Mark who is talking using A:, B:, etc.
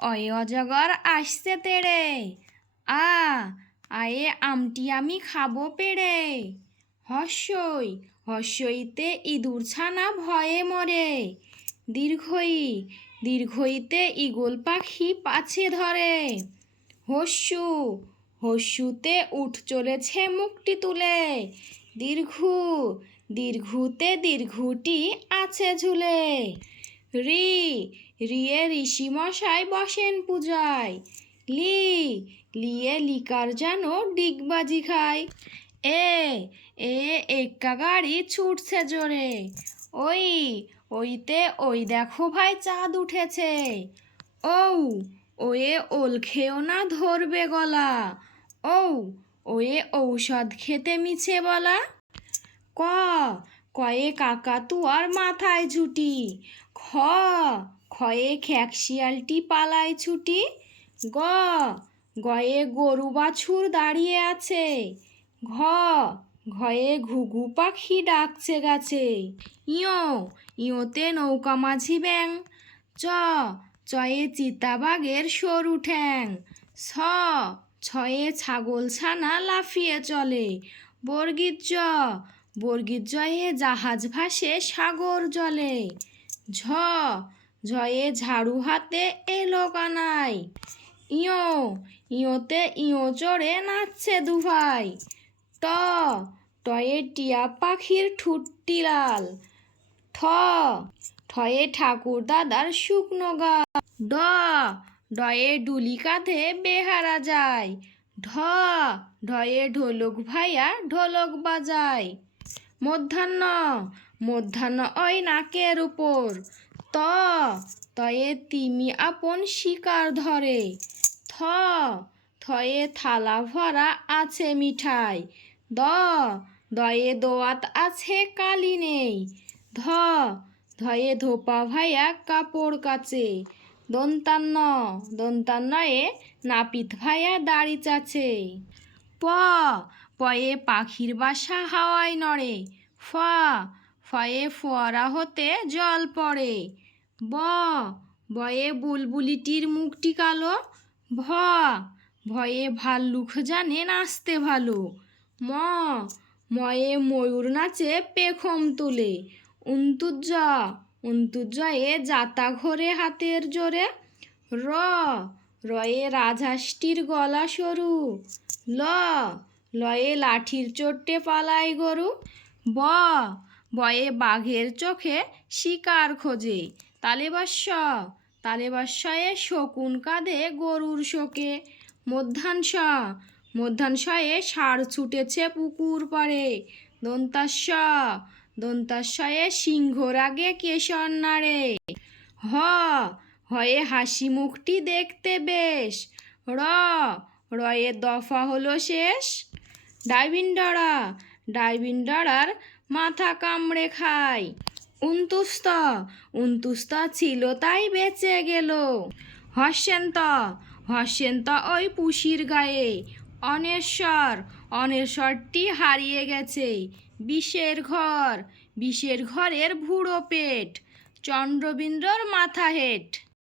A: অয়ে অজগর আসছে তেড়ে। আ, আয়ে আমটি আমি খাব পেড়ে। হস্যই, হস্যইতে ইঁদুর ছানা ভয়ে মরে। দীর্ঘই, দীর্ঘইতে ইগল পাখি পাছে ধরে। হস্যু, হস্যুতে উঠ চলেছে মুখটি তুলে। দীর্ঘু, দীর্ঘুতে দীর্ঘুটি আছে ঝুলে। রি, রিয়ে ঋষি মশাই বসেন পূজায়। লি, লিয়ে লিকার যেন ডিগবাজি খায়। এ এ এক্কা গাড়ি ছুটছে জোরে। ওই, ওইতে ওই দেখো ভাই চাঁদ উঠেছে। ও ওয়ে ওল খেও না ধরবে গলা। ও ওয়ে ঔষধ খেতে মিছে বলা। ক কয়ে কাকাতুয়ার মাথায় ঝুটি। খ খয়ে খ্যাকশিয়ালটি পালায় ছুটি। গ, গয়ে গরু বাছুর দাঁড়িয়ে আছে। ঘ, ঘয়ে ঘুঘু পাখি ডাকছে গাছে। ইয়ো, ইয়োতে নৌকা মাঝি ব্যাং। চ, চয়ে চিতাবাঘের সরু ঠ্যাং। ছ ছয়ে ছাগল ছানা লাফিয়ে চলে। বর্গিত জ বর্গিত জয়ে জাহাজ ভাসে সাগর জলে। ঝ ঝয়ে ঝাড়ু হাতে এলো কানাই। ইয়ো, ইয়োতে ইয়ো চড়ে নাচছে দুভাই। ট টয়ে টিয়া পাখির ঠুটটি লাল। ঠ, ঠয়ে ঠাকুর দাদার শুকনো গা ড, ডয়ে ডুলি কাঁধে বেহারা যায়। ঢ, ঢয়ে ঢোলক ভাইয়া ঢোলক বাজায়। মধ্যাহ্ন। মধ্যাহ্ন ওই নাকের উপর। ত, তয়ে তিমি আপন শিকার ধরে। থ, থয়ে থালা ভরা আছে মিঠাই। দ, দয়ে দোয়াত আছে কালি নেই। ধ, ধয়ে ধোপা ভাইয়া কাপড় কাচে। দন্তান্ন দন্তান্নয়ে নাপিত ভাইয়া দাড়ি চাচে। প পয়ে পাখির বাসা হাওয়ায় নড়ে। ফ, ফয়ে ফোয়ারা হতে জল পড়ে। ব, বয়ে বুলবুলিটির মুখটি কালো। ভ, ভয়ে ভাল্লুক জানে নাচতে ভালো। ম, ময়ে ময়ূর নাচে পেখম তুলে। উন্তুজ উন্তুজয়ে জাতা ঘরে হাতের জোরে। র, রয়ে রাজহাঁসটির গলা সরু। ল লয়ে লাঠির চোট্টে পালায় গরু। ব, বয়ে বাঘের চোখে শিকার খোঁজে। তালেবাস্য তালেবাস্যয়ে শকুন কাঁধে গরুর শোকে। মধ্যাংশ মধ্যাংশয়ে সার ছুটেছে পুকুর পাড়ে। দন্তাস্য দন্তাস্যয়ে সিংহ রাগে কেশর নাড়ে। হ, হয়ে হাসি মুখটি দেখতে বেশ। র, রয়ে দফা হলো শেষ। ডাইভিন্ডারা ডাইভিন্ডারার মাথা কামড়ে খায়। উন্তুস্ত উন্তুস্ত ছিল তাই বেঁচে গেল। হস্যন্ত হস্যন্ত ওই পুষির গায়ে। অনেশ্বর, অনেশ্বরটি হারিয়ে গেছে। বিষের ঘর, বিষের ঘরের ভুড়ো পেট চন্দ্রবিন্দ্রর মাথা হেট।